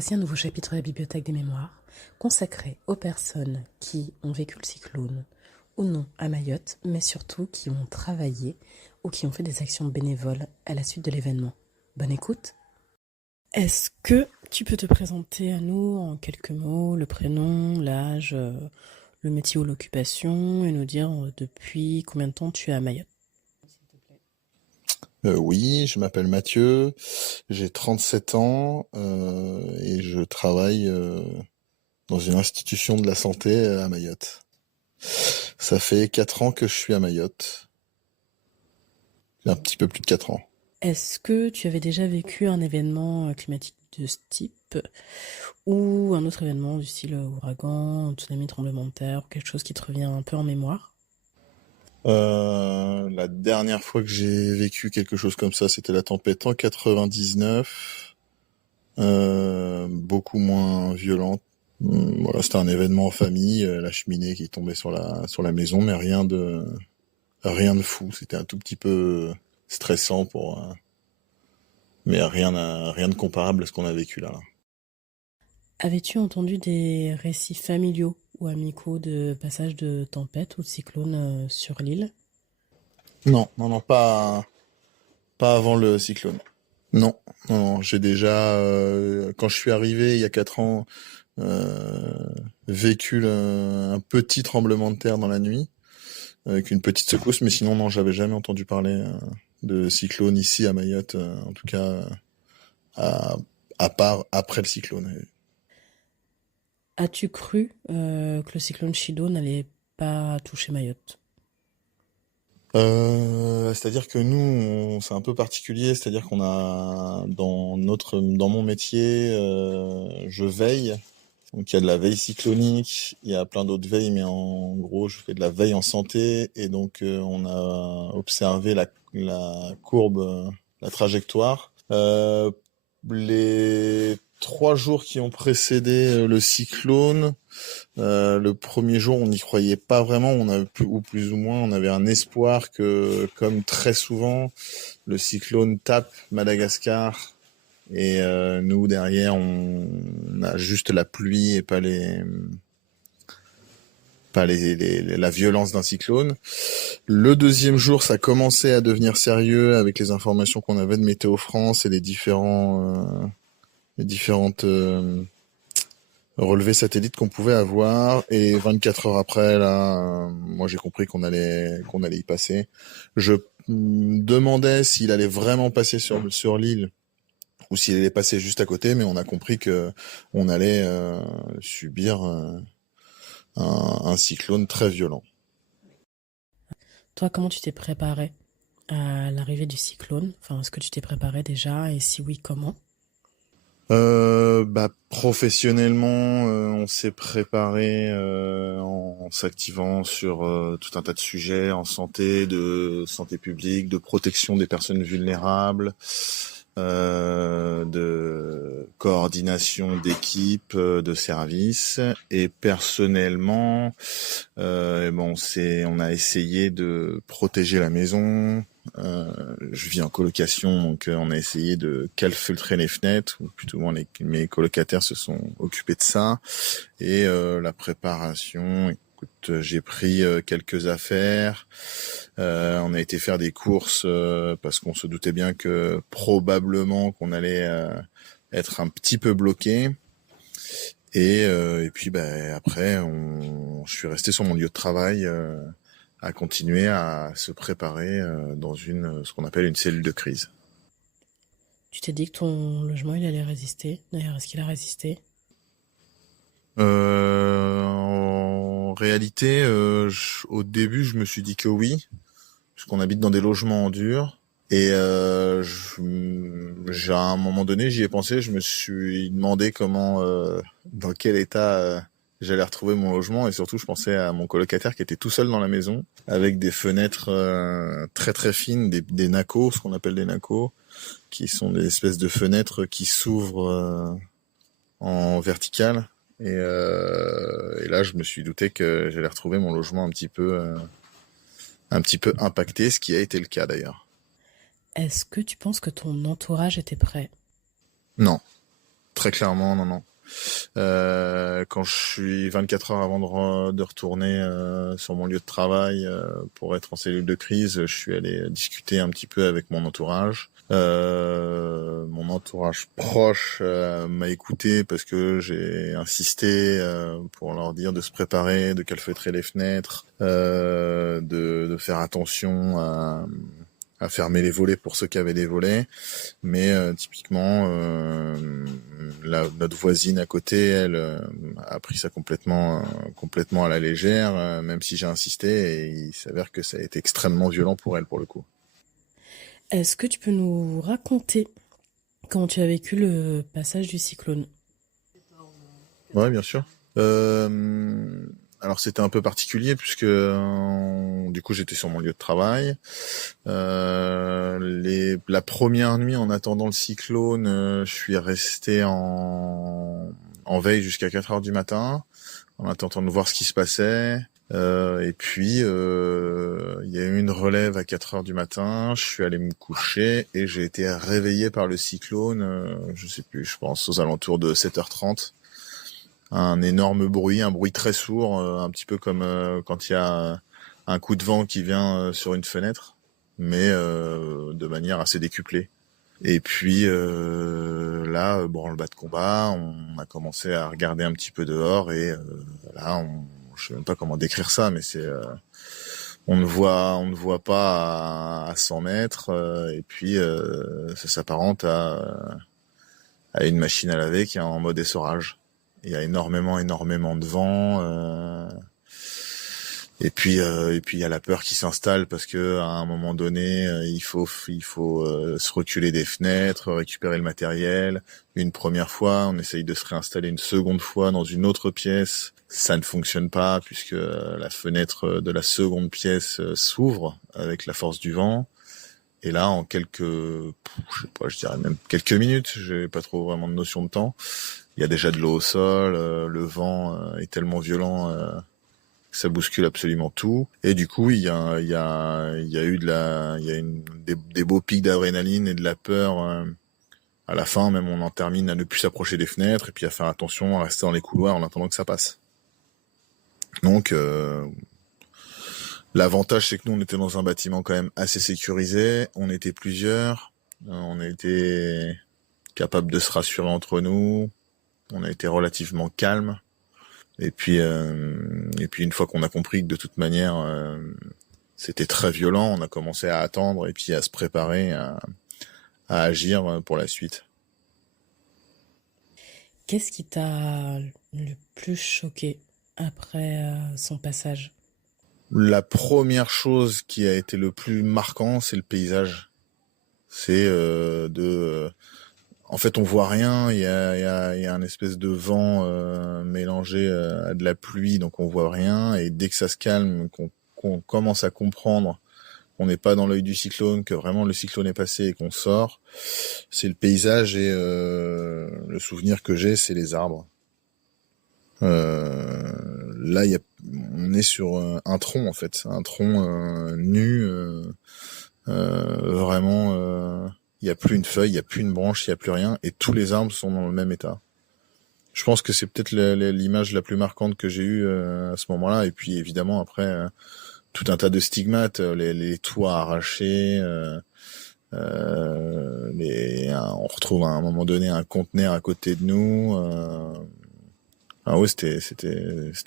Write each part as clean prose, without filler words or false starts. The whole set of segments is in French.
Voici un nouveau chapitre de la Bibliothèque des mémoires, consacré aux personnes qui ont vécu le cyclone ou non à Mayotte, mais surtout qui ont travaillé ou qui ont fait des actions bénévoles à la suite de l'événement. Bonne écoute. Est-ce que tu peux te présenter à nous en quelques mots, le prénom, l'âge, le métier ou l'occupation, et nous dire depuis combien de temps tu es à Mayotte? Oui, je m'appelle Mathieu, j'ai 37 ans et je travaille dans une institution de la santé à Mayotte. Ça fait 4 ans que je suis à Mayotte. Un petit peu plus de 4 ans. Est-ce que tu avais déjà vécu un événement climatique de ce type ou un autre événement du style ouragan, tsunami, tremblement de terre, quelque chose qui te revient un peu en mémoire? La dernière fois que j'ai vécu quelque chose comme ça, c'était la tempête en 99. Beaucoup moins violente. Voilà, c'était un événement en famille, la cheminée qui tombait sur la maison, mais rien de fou. C'était un tout petit peu stressant mais rien de comparable à ce qu'on a vécu là. Avais-tu entendu des récits familiaux ou amicaux de passage de tempête ou de cyclone sur l'île? Non, non, non, pas avant le cyclone. Non, non, non, j'ai déjà, quand je suis arrivé il y a 4 ans, euh, vécu un petit tremblement de terre dans la nuit, avec une petite secousse, mais sinon, non, j'avais jamais entendu parler de cyclone ici à Mayotte, en tout cas, à, à part après le cyclone. As-tu cru que le cyclone Chido n'allait pas toucher Mayotte? C'est-à-dire que nous, c'est un peu particulier, c'est-à-dire qu'on a dans mon métier, je veille. Donc il y a de la veille cyclonique, il y a plein d'autres veilles, mais en gros, je fais de la veille en santé, et donc on a observé la courbe, la trajectoire. Les 3 jours qui ont précédé le cyclone, le premier jour, on n'y croyait pas vraiment, ou plus ou moins, on avait un espoir que, comme très souvent, le cyclone tape Madagascar et nous derrière, on a juste la pluie et pas la violence d'un cyclone. Le deuxième jour, ça commençait à devenir sérieux avec les informations qu'on avait de Météo France et les différentes relevés satellites qu'on pouvait avoir. Et 24 heures après, là, moi j'ai compris qu'on allait y passer. Je me demandais s'il allait vraiment passer sur l'île ou s'il allait passer juste à côté, mais on a compris que on allait subir un cyclone très violent. Toi, comment tu t'es préparé à l'arrivée du cyclone? Enfin, est-ce que tu t'es préparé déjà et si oui, comment? Professionnellement, on s'est préparé en s'activant sur tout un tas de sujets en santé, de santé publique, de protection des personnes vulnérables, de coordination d'équipes, de services. Et personnellement, on a essayé de protéger la maison. Je vis en colocation, donc on a essayé de calfeutrer les fenêtres, ou plutôt mes colocataires se sont occupés de ça. Et la préparation, écoute, j'ai pris quelques affaires. On a été faire des courses parce qu'on se doutait bien que probablement qu'on allait être un petit peu bloqué. Et puis après, je suis resté sur mon lieu de travail à continuer à se préparer dans ce qu'on appelle une cellule de crise. Tu t'es dit que ton logement, il allait résister. D'ailleurs, est-ce qu'il a résisté? En réalité, au début, je me suis dit que oui, puisqu'on habite dans des logements en dur. Et à un moment donné, j'y ai pensé, je me suis demandé dans quel état j'allais retrouver mon logement, et surtout, je pensais à mon colocataire qui était tout seul dans la maison, avec des fenêtres très très fines, des nacos, ce qu'on appelle des nacos, qui sont des espèces de fenêtres qui s'ouvrent en verticale. Et là, je me suis douté que j'allais retrouver mon logement un petit peu impacté, ce qui a été le cas d'ailleurs. Est-ce que tu penses que ton entourage était prêt? Non, très clairement, non, non. Quand je suis 24 heures avant de retourner sur mon lieu de travail pour être en cellule de crise, je suis allé discuter un petit peu avec mon entourage. Mon entourage proche m'a écouté parce que j'ai insisté pour leur dire de se préparer, de calfeutrer les fenêtres, de faire attention à fermer les volets pour ceux qui avaient des volets. Mais typiquement, notre voisine à côté, elle a pris ça complètement à la légère, même si j'ai insisté, et il s'avère que ça a été extrêmement violent pour elle, pour le coup. Est-ce que tu peux nous raconter comment tu as vécu le passage du cyclone? Ouais, bien sûr. Alors c'était un peu particulier puisque du coup j'étais sur mon lieu de travail. La première nuit en attendant le cyclone, je suis resté en veille jusqu'à 4 heures du matin en attendant de voir ce qui se passait. Et puis il y a eu une relève à 4 heures du matin, je suis allé me coucher et j'ai été réveillé par le cyclone, je sais plus, je pense aux alentours de 7h30. Un énorme bruit, un bruit très sourd, un petit peu comme quand il y a un coup de vent qui vient sur une fenêtre, mais de manière assez décuplée. Et puis là, branle-bas de combat, on a commencé à regarder un petit peu dehors et là, je sais même pas comment décrire ça, mais c'est on ne voit pas à 100 mètres et puis ça s'apparente à une machine à laver qui est en mode essorage. Il y a énormément de vent. Et puis il y a la peur qui s'installe parce que à un moment donné, il faut se reculer des fenêtres, récupérer le matériel. Une première fois, on essaye de se réinstaller une seconde fois dans une autre pièce. Ça ne fonctionne pas puisque la fenêtre de la seconde pièce s'ouvre avec la force du vent. Et là, en je dirais même quelques minutes, j'ai pas trop vraiment de notion de temps. Il y a déjà de l'eau au sol, le vent est tellement violent que ça bouscule absolument tout. Et du coup, il y a eu des beaux pics d'adrénaline et de la peur. À la fin, même, on en termine à ne plus s'approcher des fenêtres et puis à faire attention, à rester dans les couloirs en attendant que ça passe. Donc, l'avantage, c'est que nous, on était dans un bâtiment quand même assez sécurisé. On était plusieurs. On a été capable de se rassurer entre nous. On a été relativement calme. Et puis une fois qu'on a compris que de toute manière c'était très violent, on a commencé à attendre et puis à se préparer à agir pour la suite. Qu'est-ce qui t'a le plus choqué après son passage? La première chose qui a été le plus marquant, c'est le paysage. C'est en fait, on voit rien. Il y a un espèce de vent mélangé à de la pluie, donc on voit rien. Et dès que ça se calme, qu'on commence à comprendre qu'on n'est pas dans l'œil du cyclone, que vraiment le cyclone est passé et qu'on sort, c'est le paysage et le souvenir que j'ai, c'est les arbres. Là, on est sur un tronc en fait, un tronc nu, vraiment. Il n'y a plus une feuille, il n'y a plus une branche, il n'y a plus rien, et tous les arbres sont dans le même état. Je pense que c'est peut-être l'image la plus marquante que j'ai eue à ce moment-là, et puis évidemment après tout un tas de stigmates, les toits arrachés, on retrouve à un moment donné un conteneur à côté de nous. Ah ouais, c'était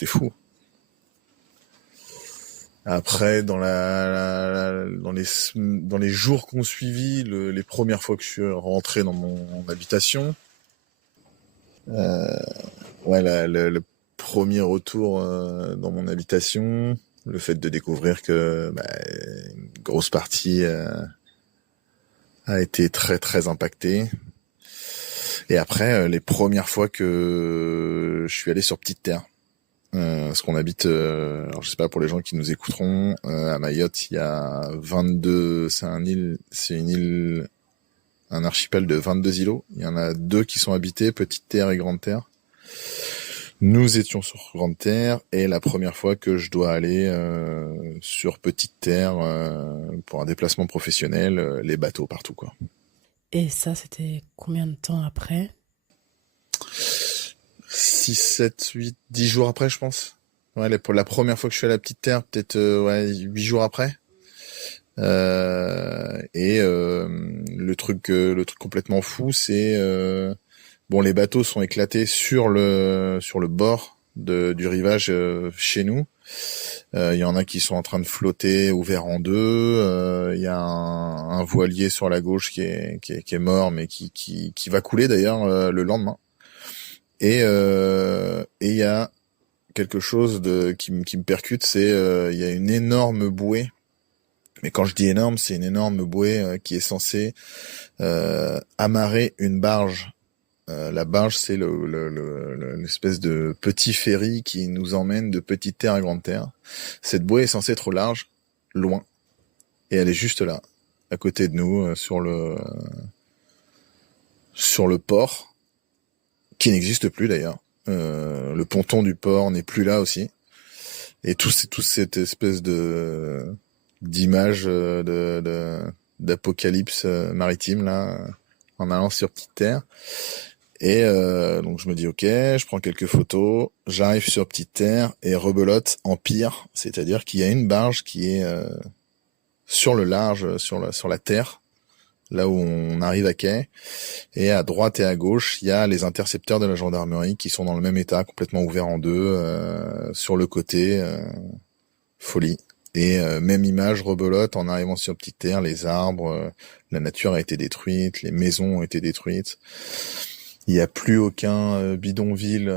fou. Après, dans les jours qu'on suivit, les premières fois que je suis rentré dans mon habitation, ouais, le premier retour dans mon habitation, le fait de découvrir que une grosse partie a été très très impactée. Et après, les premières fois que je suis allé sur Petite Terre. Parce qu'on habite, alors je sais pas pour les gens qui nous écouteront, à Mayotte, il y a 22, c'est une île, un archipel de 22 îlots. Il y en a 2 qui sont habités, Petite Terre et Grande Terre. Nous étions sur Grande Terre et la première fois que je dois aller sur Petite Terre pour un déplacement professionnel, les bateaux partout quoi. Et ça, c'était combien de temps après? 6, 7, 8, 10 jours après, je pense. Ouais, pour la première fois que je suis à la Petite Terre, peut-être ouais, 8 jours après. Le truc complètement fou, c'est bon, les bateaux sont éclatés sur le bord du rivage chez nous. Il y en a qui sont en train de flotter, ouverts en deux. Il y a un voilier sur la gauche qui est mort, mais qui va couler d'ailleurs le lendemain. Et il y a quelque chose qui me percute, c'est il y a une énorme bouée. Mais quand je dis énorme, c'est une énorme bouée qui est censée amarrer une barge. La barge, c'est l'espèce de petit ferry qui nous emmène de Petite Terre à Grande Terre. Cette bouée est censée être au large, loin, et elle est juste là, à côté de nous, sur le port, qui n'existe plus d'ailleurs. Le ponton du port n'est plus là aussi. Et tout cette espèce d'image d'apocalypse maritime là, en allant sur Petite Terre. Et donc je me dis ok, je prends quelques photos, j'arrive sur Petite Terre et rebelote en pire, c'est-à-dire qu'il y a une barge qui est sur le large, sur la terre, là où on arrive à quai, et à droite et à gauche, il y a les intercepteurs de la gendarmerie qui sont dans le même état, complètement ouverts en deux, sur le côté, folie. Et même image, rebelote en arrivant sur Petite Terre, les arbres, la nature a été détruite, les maisons ont été détruites. Il n'y a plus aucun bidonville,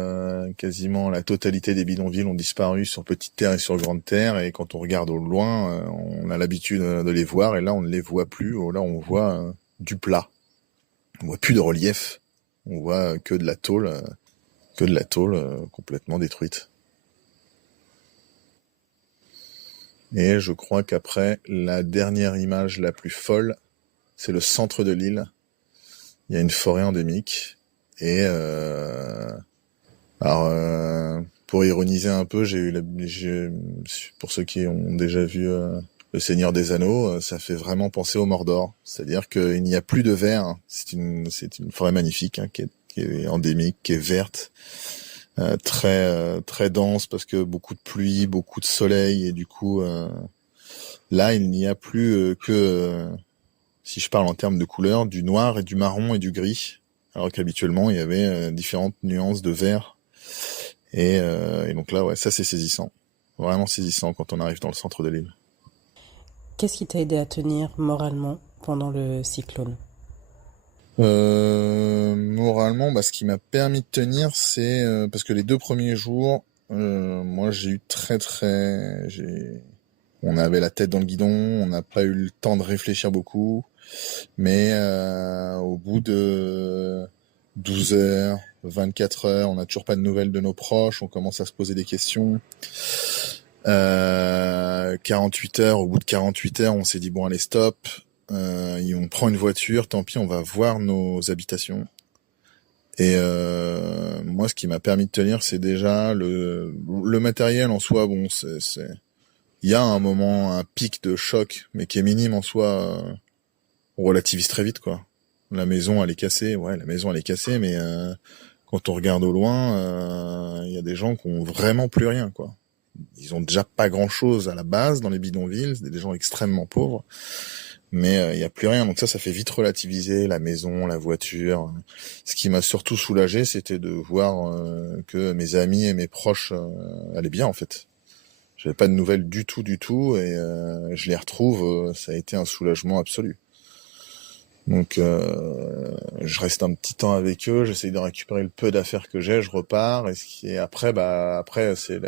quasiment la totalité des bidonvilles ont disparu sur Petite Terre et sur Grande Terre, et quand on regarde au loin, on a l'habitude de les voir, et là on ne les voit plus, là on voit du plat. On voit plus de relief, on voit que de la tôle complètement détruite. Et je crois qu'après, la dernière image la plus folle, c'est le centre de l'île. Il y a une forêt endémique. Et pour ironiser un peu, pour ceux qui ont déjà vu Le Seigneur des Anneaux, ça fait vraiment penser au Mordor. C'est-à-dire qu'il n'y a plus de vert. C'est une forêt magnifique qui est endémique, qui est verte, très dense parce que beaucoup de pluie, beaucoup de soleil, et du coup là il n'y a plus si je parle en termes de couleurs, du noir et du marron et du gris. Alors qu'habituellement, il y avait différentes nuances de vert. Et donc là, ouais, ça c'est saisissant. Vraiment saisissant quand on arrive dans le centre de l'île. Qu'est-ce qui t'a aidé à tenir moralement pendant le cyclone? Moralement, ce qui m'a permis de tenir, c'est parce que les 2 premiers jours, moi j'ai eu on avait la tête dans le guidon, on n'a pas eu le temps de réfléchir beaucoup. Mais au bout de 12 heures, 24 heures, on n'a toujours pas de nouvelles de nos proches, on commence à se poser des questions. 48 heures, au bout de 48 heures, on s'est dit bon allez stop, on prend une voiture, tant pis, on va voir nos habitations. Et moi, ce qui m'a permis de tenir, c'est déjà le matériel en soi. Bon, il y a un moment, un pic de choc, mais qui est minime en soi. On relativise très vite, quoi. La maison, elle est cassée. Ouais, la maison, elle est cassée, mais quand on regarde au loin, il y a des gens qui ont vraiment plus rien, quoi. Ils ont déjà pas grand-chose à la base dans les bidonvilles, c'est des gens extrêmement pauvres, mais il y a plus rien. Donc ça fait vite relativiser la maison, la voiture. Ce qui m'a surtout soulagé, c'était de voir que mes amis et mes proches allaient bien, en fait. J'avais pas de nouvelles du tout, et je les retrouve. Ça a été un soulagement absolu. Donc je reste un petit temps avec eux, j'essaye de récupérer le peu d'affaires que j'ai, je repars, et après c'est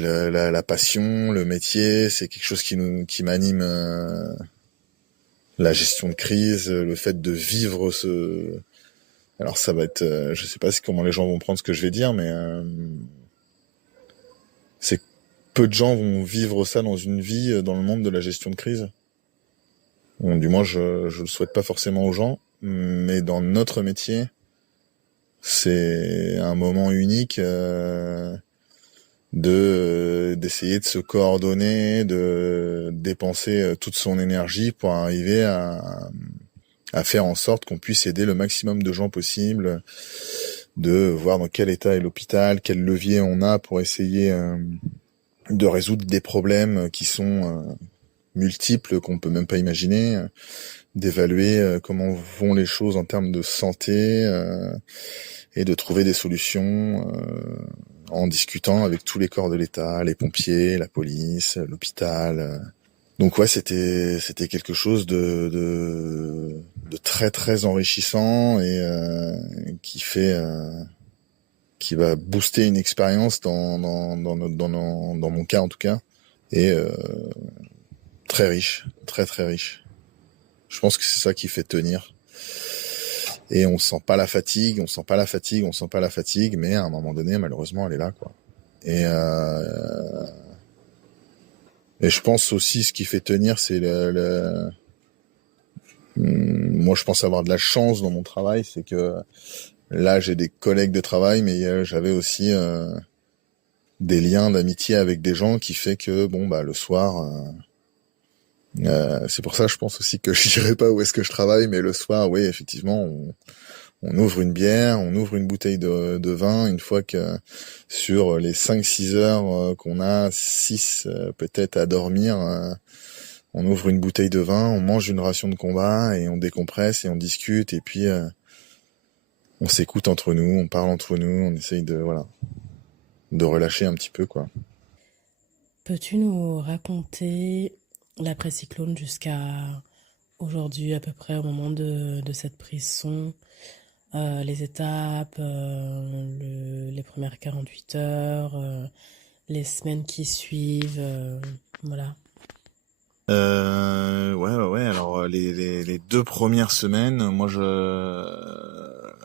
la passion, le métier, c'est quelque chose qui m'anime, la gestion de crise, le fait de vivre alors ça va être, je sais pas comment les gens vont prendre ce que je vais dire, mais c'est peu de gens vont vivre ça dans une vie, dans le monde de la gestion de crise. Bon, du moins, je le souhaite pas forcément aux gens, mais dans notre métier, c'est un moment unique d'essayer de se coordonner, de dépenser toute son énergie pour arriver à faire en sorte qu'on puisse aider le maximum de gens possible, de voir dans quel état est l'hôpital, quel levier on a pour essayer de résoudre des problèmes qui sont multiples, qu'on peut même pas imaginer, d'évaluer comment vont les choses en termes de santé, et de trouver des solutions en discutant avec tous les corps de l'État, les pompiers, la police, l'hôpital. Donc ouais, c'était quelque chose de très très enrichissant et qui va booster une expérience dans mon cas en tout cas, et très riche, très très riche. Je pense que c'est ça qui fait tenir. Et on sent pas la fatigue, mais à un moment donné, malheureusement, elle est là, quoi. Et je pense aussi, ce qui fait tenir, c'est moi, je pense avoir de la chance dans mon travail, c'est que là, j'ai des collègues de travail, mais j'avais aussi des liens d'amitié avec des gens qui fait que, bon, bah, le soir, c'est pour ça, je pense aussi que je dirais pas où est-ce que je travaille, mais le soir, oui, effectivement, on ouvre une bière, on ouvre une bouteille de vin, une fois que sur les 5-6 heures qu'on a, 6 peut-être à dormir, on ouvre une bouteille de vin, on mange une ration de combat et on décompresse et on discute, et puis on s'écoute entre nous, on parle entre nous, on essaye de relâcher un petit peu, quoi. Peux-tu nous raconter l'après-cyclone jusqu'à aujourd'hui, à peu près au moment de cette prise son, les étapes, les premières 48 heures, les semaines qui suivent, voilà. Ouais. Alors les 2 premières semaines, moi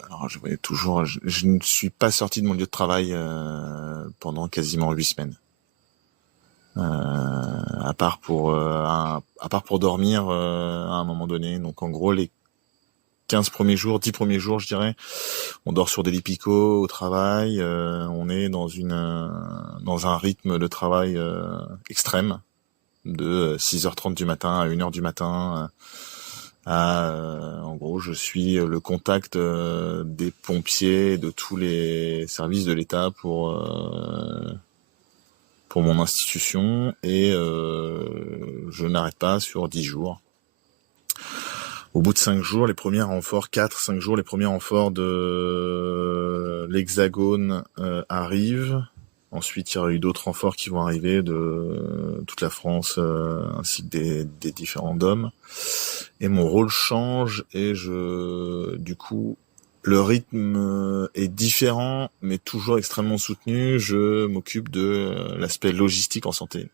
alors je voyais toujours, je ne suis pas sorti de mon lieu de travail pendant quasiment 8 semaines. À part pour dormir à un moment donné. Donc en gros, les 15 premiers jours, 10 premiers jours, je dirais, on dort sur des lits picots au travail, on est dans un rythme de travail extrême, de 6h30 du matin à 1h du matin, en gros, je suis le contact des pompiers, de tous les services de l'État pour mon institution, et je n'arrête pas sur 10 jours. Au bout de 5 jours, les premiers renforts, 4-5 jours, les premiers renforts de l'Hexagone arrivent. Ensuite, il y aura eu d'autres renforts qui vont arriver de toute la France, ainsi que des différents DOM. Et mon rôle change, et du coup, le rythme est différent, mais toujours extrêmement soutenu. Je m'occupe de l'aspect logistique en santé.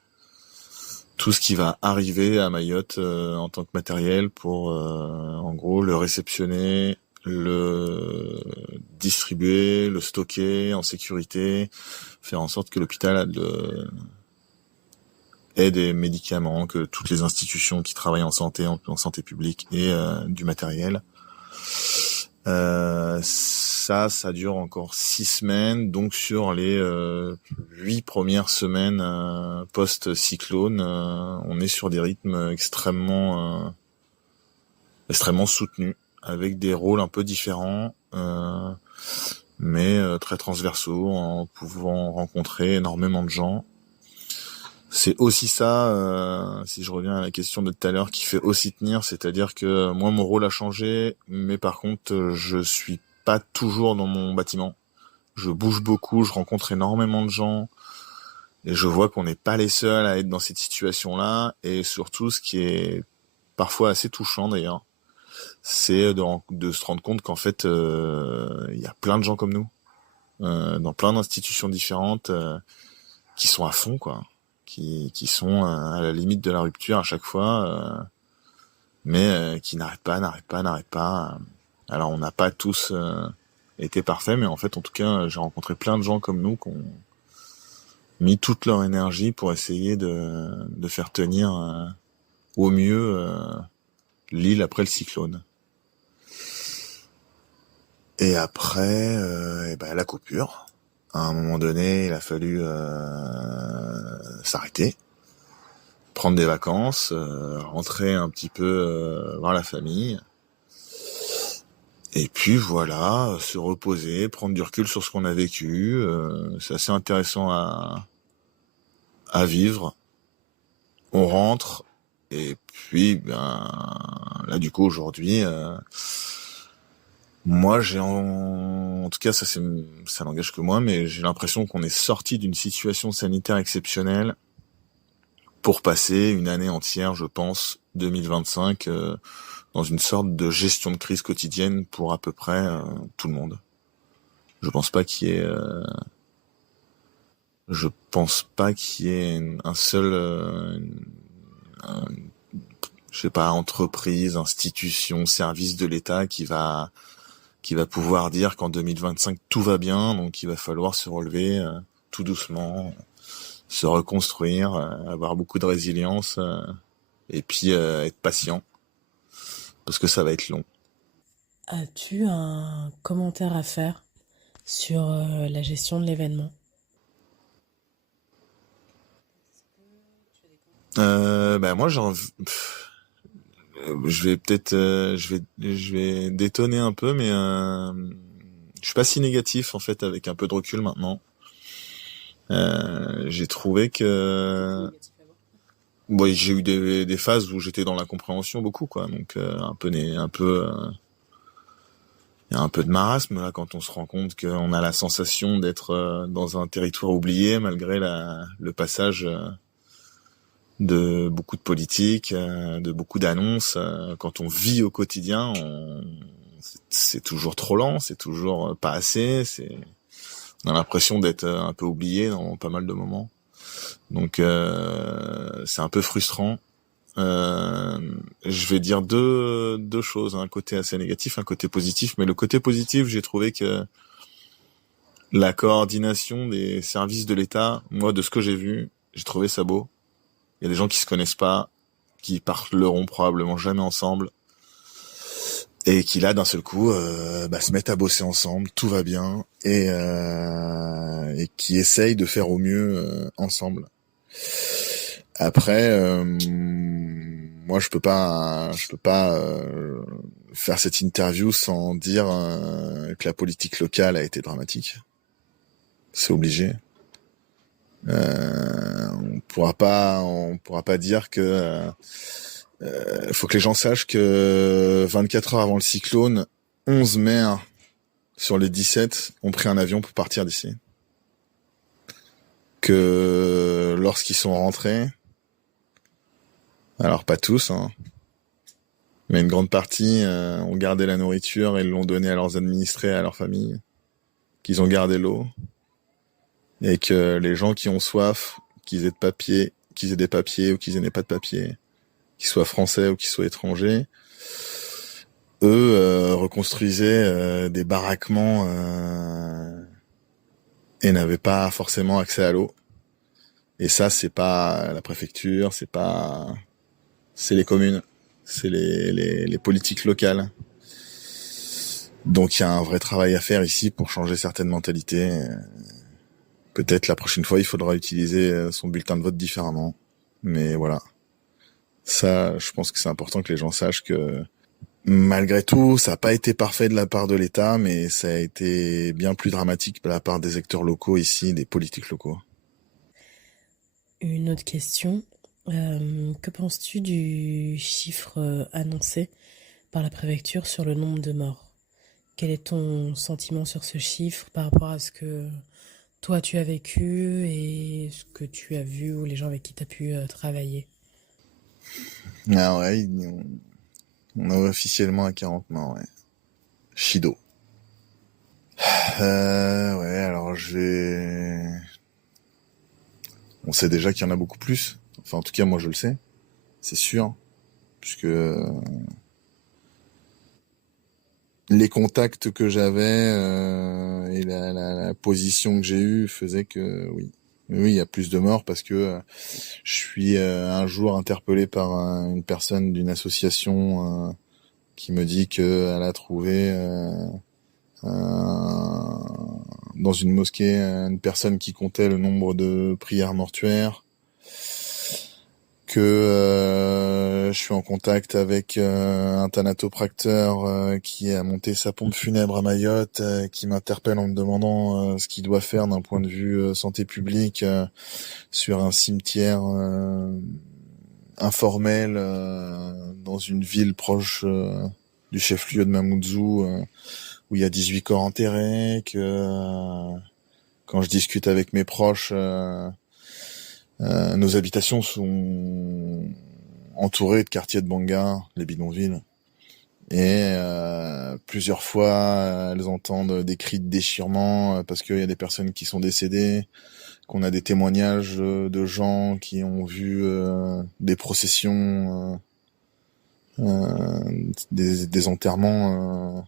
Tout ce qui va arriver à Mayotte en tant que matériel pour, en gros, le réceptionner, le distribuer, le stocker en sécurité, faire en sorte que l'hôpital ait des médicaments, que toutes les institutions qui travaillent en santé publique aient du matériel. Ça dure encore 6 semaines, donc sur les 8 premières semaines post-cyclone, on est sur des rythmes extrêmement soutenus, avec des rôles un peu différents, mais très transversaux, en pouvant rencontrer énormément de gens. C'est aussi ça, si je reviens à la question de tout à l'heure, qui fait aussi tenir, c'est-à-dire que moi, mon rôle a changé, mais par contre, je suis pas toujours dans mon bâtiment. Je bouge beaucoup, je rencontre énormément de gens, et je vois qu'on n'est pas les seuls à être dans cette situation-là, et surtout, ce qui est parfois assez touchant d'ailleurs, c'est de se rendre compte qu'en fait, il y a plein de gens comme nous, dans plein d'institutions différentes, qui sont à fond, quoi. Qui sont à la limite de la rupture à chaque fois, mais qui n'arrêtent pas. Alors on n'a pas tous été parfaits, mais en fait, en tout cas, j'ai rencontré plein de gens comme nous qui ont mis toute leur énergie pour essayer de faire tenir au mieux l'île après le cyclone. Et après, la coupure. À un moment donné, il a fallu s'arrêter, prendre des vacances, rentrer un petit peu voir la famille. Et puis voilà, se reposer, prendre du recul sur ce qu'on a vécu. C'est assez intéressant à vivre. On rentre, et puis là du coup aujourd'hui, moi en tout cas ça n'engage que moi, mais j'ai l'impression qu'on est sorti d'une situation sanitaire exceptionnelle pour passer une année entière, je pense, 2025, dans une sorte de gestion de crise quotidienne pour à peu près tout le monde. Je pense pas qu'il y ait un seul je sais pas, entreprise, institution, service de l'État qui va pouvoir dire qu'en 2025 tout va bien, donc il va falloir se relever tout doucement, se reconstruire, avoir beaucoup de résilience, et puis être patient parce que ça va être long. As-tu un commentaire à faire sur la gestion de l'événement? Moi je vais peut-être je vais détonner un peu, mais je suis pas si négatif en fait avec un peu de recul maintenant. J'ai trouvé que bon, j'ai eu des phases où j'étais dans l'incompréhension beaucoup quoi, donc il y a un peu de marasme là quand on se rend compte qu'on a la sensation d'être dans un territoire oublié malgré le passage de beaucoup de politique, de beaucoup d'annonces. Quand on vit au quotidien, c'est toujours trop lent, c'est toujours pas assez. On a l'impression d'être un peu oublié dans pas mal de moments. Donc c'est un peu frustrant. Je vais dire deux choses, un côté assez négatif, un côté positif. Mais le côté positif, j'ai trouvé que la coordination des services de l'État, moi, de ce que j'ai vu, j'ai trouvé ça beau. Il y a des gens qui se connaissent pas, qui parleront probablement jamais ensemble, et qui là, d'un seul coup, se mettent à bosser ensemble, tout va bien, et qui essayent de faire au mieux ensemble. Après, moi, je peux pas faire cette interview sans dire que la politique locale a été dramatique. C'est obligé. On pourra pas dire que faut que les gens sachent que 24 heures avant le cyclone, 11 maires sur les 17 ont pris un avion pour partir d'ici. Que lorsqu'ils sont rentrés, alors pas tous, hein, mais une grande partie ont gardé la nourriture et l'ont donnée à leurs administrés, à leurs familles, qu'ils ont gardé l'eau, et que les gens qui ont soif, qu'ils aient des papiers ou qu'ils n'aient pas de papiers, qu'ils soient français ou qu'ils soient étrangers, eux reconstruisaient des baraquements et n'avaient pas forcément accès à l'eau. Et ça, c'est pas la préfecture, c'est les communes, c'est les politiques locales. Donc il y a un vrai travail à faire ici pour changer certaines mentalités. Peut-être la prochaine fois, il faudra utiliser son bulletin de vote différemment. Mais voilà. Ça, je pense que c'est important que les gens sachent que malgré tout, ça n'a pas été parfait de la part de l'État, mais ça a été bien plus dramatique de la part des acteurs locaux ici, des politiques locaux. Une autre question. Que penses-tu du chiffre annoncé par la préfecture sur le nombre de morts? Quel est ton sentiment sur ce chiffre par rapport à ce que toi tu as vécu et ce que tu as vu ou les gens avec qui tu as pu travailler? Ah ouais, on est officiellement à 40 morts, ouais. Shido. Ouais, alors on sait déjà qu'il y en a beaucoup plus. Enfin, en tout cas, moi, je le sais. C'est sûr. Puisque les contacts que j'avais et la position que j'ai eue faisaient que oui. Oui, il y a plus de morts parce que je suis un jour interpellé par une personne d'une association qui me dit qu'elle a trouvé dans une mosquée une personne qui comptait le nombre de prières mortuaires, que je suis en contact avec un thanatopracteur qui a monté sa pompe funèbre à Mayotte, qui m'interpelle en me demandant ce qu'il doit faire d'un point de vue santé publique sur un cimetière informel dans une ville proche du chef-lieu de Mamoudzou, où il y a 18 corps enterrés, que quand je discute avec mes proches, nos habitations sont entourées de quartiers de Banga, les bidonvilles. Et plusieurs fois, elles entendent des cris de déchirement parce qu'il y a des personnes qui sont décédées, qu'on a des témoignages de gens qui ont vu des processions, des enterrements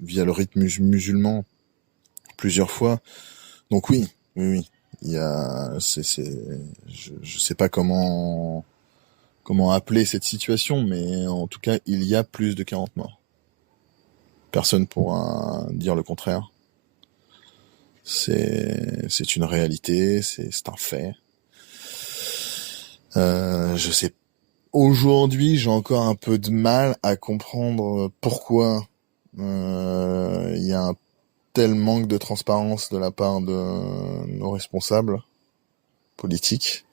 via le rythme musulman plusieurs fois. Donc oui. Il y a, je sais pas comment appeler cette situation, mais en tout cas, il y a plus de 40 morts. Personne pourra dire le contraire. C'est une réalité, c'est un fait. Je sais, aujourd'hui, j'ai encore un peu de mal à comprendre pourquoi il y a un tel manque de transparence de la part de nos responsables politiques,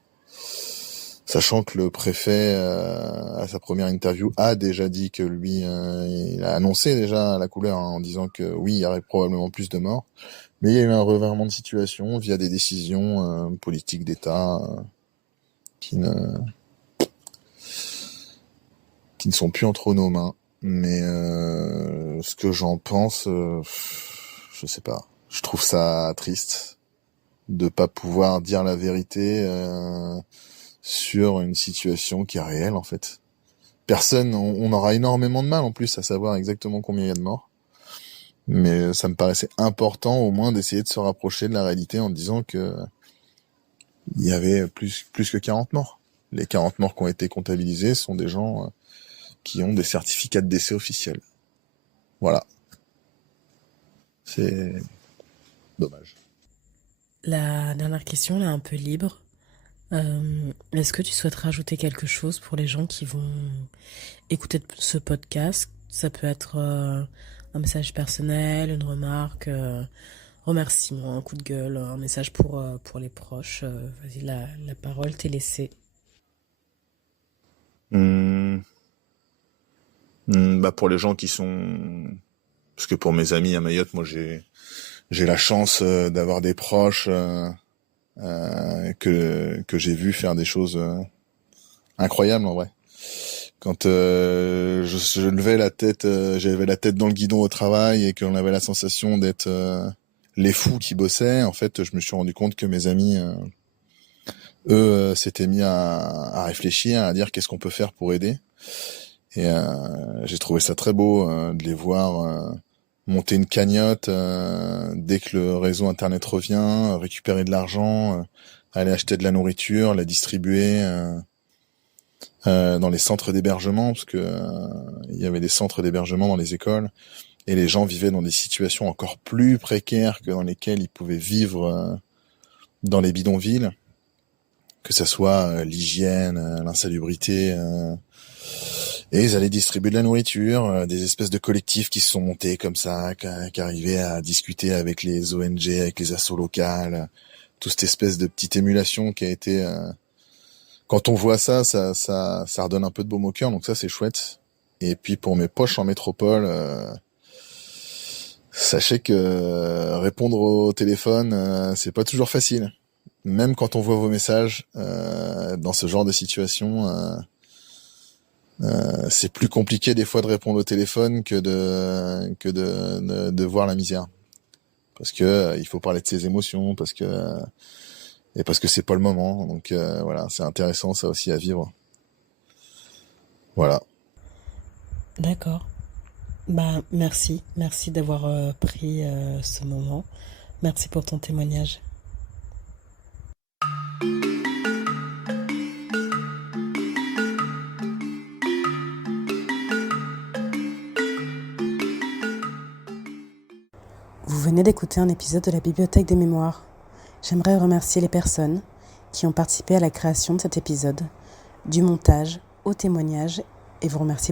sachant que le préfet, à sa première interview, a déjà dit que lui, il a annoncé déjà la couleur en disant que oui, il y aurait probablement plus de morts, mais il y a eu un revirement de situation via des décisions politiques d'État qui ne sont plus entre nos mains. Mais ce que j'en pense, je sais pas. Je trouve ça triste de pas pouvoir dire la vérité sur une situation qui est réelle, en fait. Personne, on aura énormément de mal en plus à savoir exactement combien il y a de morts. Mais ça me paraissait important au moins d'essayer de se rapprocher de la réalité en disant que il y avait plus que 40 morts. Les 40 morts qui ont été comptabilisés sont des gens qui ont des certificats de décès officiels. Voilà. C'est dommage. La dernière question, elle est un peu libre. Est-ce que tu souhaites rajouter quelque chose pour les gens qui vont écouter ce podcast? Ça peut être un message personnel, une remarque, remerciement, un coup de gueule, un message pour les proches. Vas-y, la parole t'est laissée. Bah pour les gens qui sont... Parce que pour mes amis à Mayotte, moi j'ai la chance d'avoir des proches que j'ai vu faire des choses incroyables en vrai. Quand je levais la tête, j'avais la tête dans le guidon au travail et qu'on avait la sensation d'être les fous qui bossaient, en fait, je me suis rendu compte que mes amis, eux, s'étaient mis à réfléchir, à dire qu'est-ce qu'on peut faire pour aider. Et j'ai trouvé ça très beau de les voir monter une cagnotte dès que le réseau internet revient, récupérer de l'argent, aller acheter de la nourriture, la distribuer dans les centres d'hébergement, parce que il y avait des centres d'hébergement dans les écoles, et les gens vivaient dans des situations encore plus précaires que dans lesquelles ils pouvaient vivre dans les bidonvilles, que ça soit l'hygiène, l'insalubrité, et ils allaient distribuer de la nourriture, des espèces de collectifs qui se sont montés comme ça, qui arrivaient à discuter avec les ONG, avec les assos locales, toute cette espèce de petite émulation qui a été... Quand on voit ça redonne un peu de baume au cœur, donc ça c'est chouette. Et puis pour mes poches en métropole, sachez que répondre au téléphone, c'est pas toujours facile. Même quand on voit vos messages, dans ce genre de situation... c'est plus compliqué des fois de répondre au téléphone que de voir la misère, parce que il faut parler de ses émotions, parce que c'est pas le moment, donc voilà, c'est intéressant ça aussi à vivre. Voilà. D'accord. Bah merci d'avoir pris ce moment. Merci pour ton témoignage. Vous venez d'écouter un épisode de la Bibliothèque des Mémoires. J'aimerais remercier les personnes qui ont participé à la création de cet épisode. du montage au témoignage et vous remercier pour